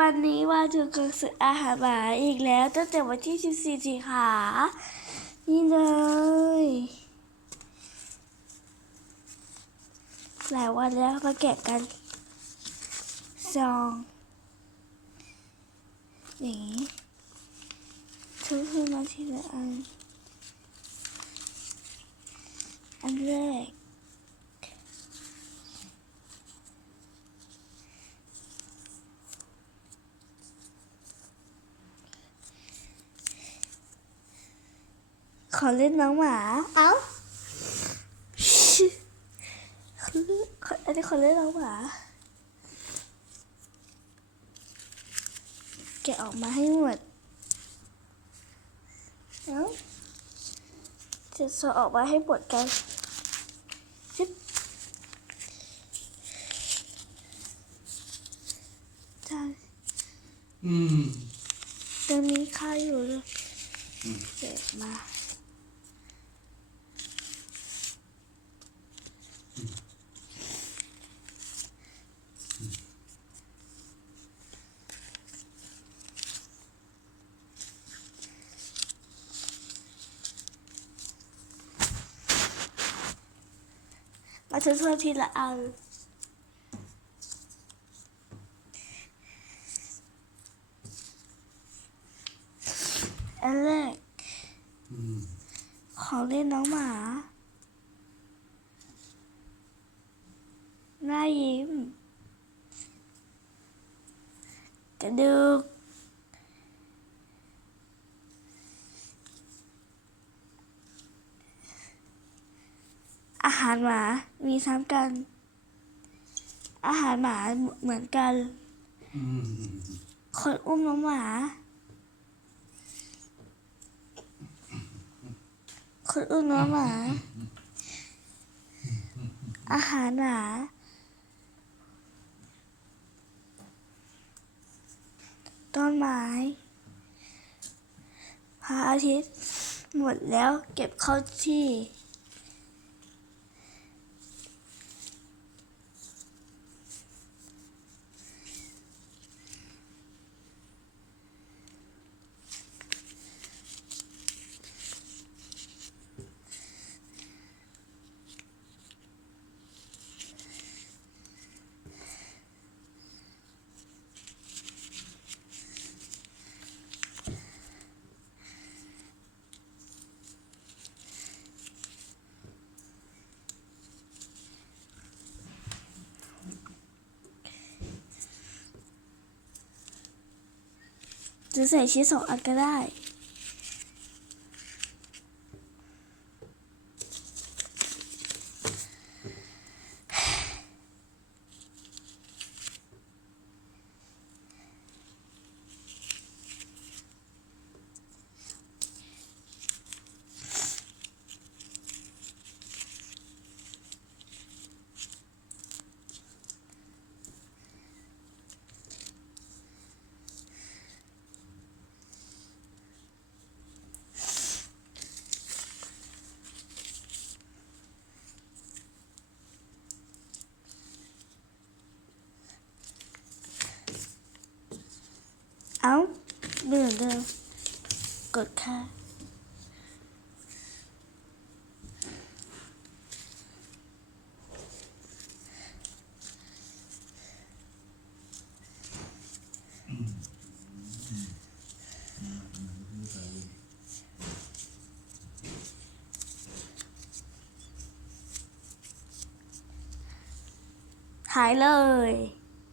วันนี้ว่าจะกซื้ออาหารหมาอีกแล้วตั้งแต่วันที่ 14 สิงหานี่เลย หลายวันแล้วมาแกะกันซองอย่างนี้ทุกขึ้นมาทีละอัน อันแรก อเล่นน้องหมา เอ้าชิขอเล่นขออันนี้ขอเล่นน้องหมา แกะออกมาให้หมด เอ้าจะสอออกมาให้หมดกันจิ๊บใช่อืมตรงนี้ค่าอยู่เลยเก็บมา มาช่วยๆทีละอันอันแรกของเล่นน้องหมา หน้ายิ้มกระดูก อาหารหมามีซ้ำกัน อาหารหมาเหมือนกัน คนอุ้มน้องหมา คนอุ้มน้องหมา อาหารหมา ต้นไม้พระอาทิตย์หมดแล้วเก็บเข้าที่ จะใส่ชีสสองอันก็ได้ เอ้าเหมือ